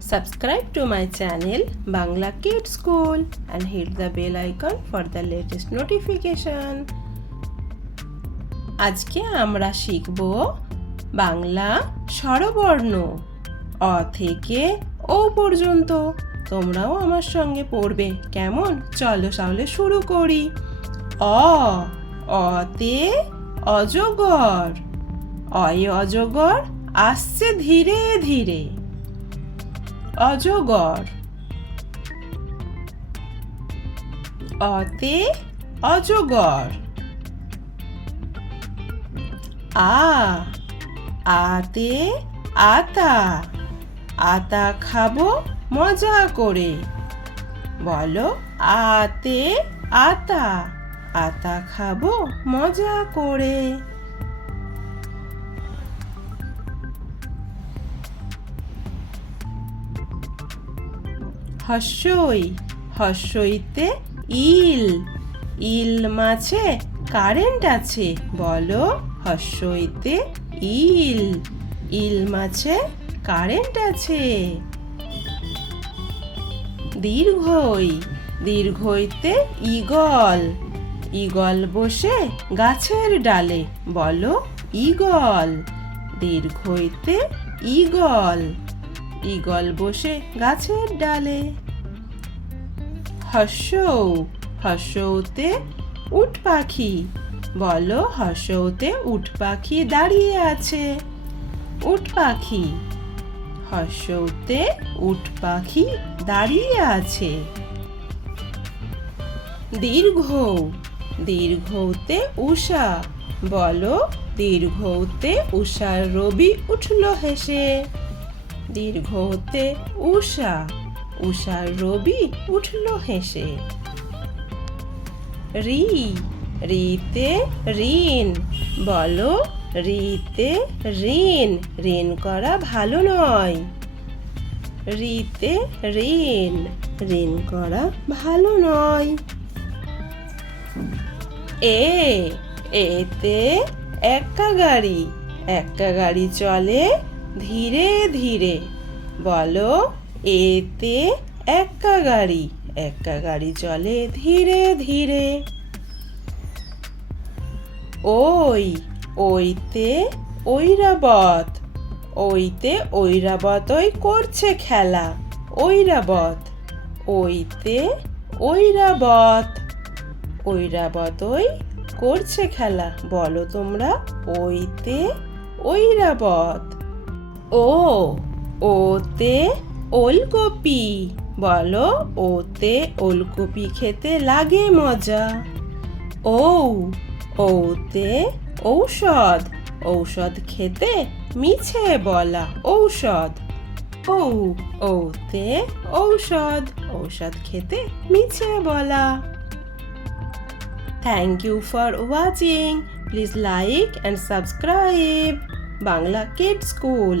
Subscribe to my channel Bangla Kids School and hit the bell icon for the latest notification. আজকে আমরা শিখব বাংলা স্বরবর্ণ অ থেকে ও পর্যন্ত তোমরাও আমার সঙ্গে পড়বে কেমন চলো তাহলে শুরু করি অ অতে অজগর অয় অজগর আসছে ধীরে ধীরে অজগর অতে অজগর আ আতে আতা আতা খাব মজা করে বলো আতে আতা আতা খাব মজা করে হস্যই, হস্যইতে ইল। ইল মাছে কারেন্ট আছে, বলো হস্যইতে ইল। ইল মাছে কারেন্ট আছে। দীর্ঘই, দীর্ঘইতে ইগল। ইগল বসে গাছের ডালে, বলো ইগল। দীর্ঘইতে ইগল। ইগল বসে গাছের ডালে। হর্ষৌ হর্ষৌতে উট পাখি, বলো হর্ষৌতে উট পাখি দাঁড়িয়ে আছে। উট পাখি হর্ষৌতে উট পাখি দাঁড়িয়ে আছে। দীর্ঘ, দীর্ঘতে উষা বলো দীর্ঘতে উষার রবি উঠল হেসে। দীর্ঘতে উষা উষার রবি উঠল হেসে। রি, রিতে ঋণ, বলো রিতে ঋণ ঋণ করা ভালো নয়। রিতে ঋণ ঋণ করা ভালো নয়। এ, এতে একা গাড়ি একা গাড়ি চলে ধীরে ধীরে, বলো, এতে একা গাড়ি একা গাড়ি চলে ধীরে ধীরে। ওই, ওইতে ঐরাবত ওইতে ঐরাবত ওই করছে খেলা ঐরাবত ওইতে ঐরাবত ঐরাবত ওই করছে খেলা, বলো তোমরা, ওইতে ঐরাবত ও, ওতে ওলকপি। বলো, ওতে ওলকপি খেতে লাগে মজা। ও, ওতে ঔষধ। ঔষধ খেতে মিছে বলা ঔষধ। ও, ওতে ঔষধ। ঔষধ খেতে মিছে বলা। Thank you for watching please like and subscribe Bangla kid school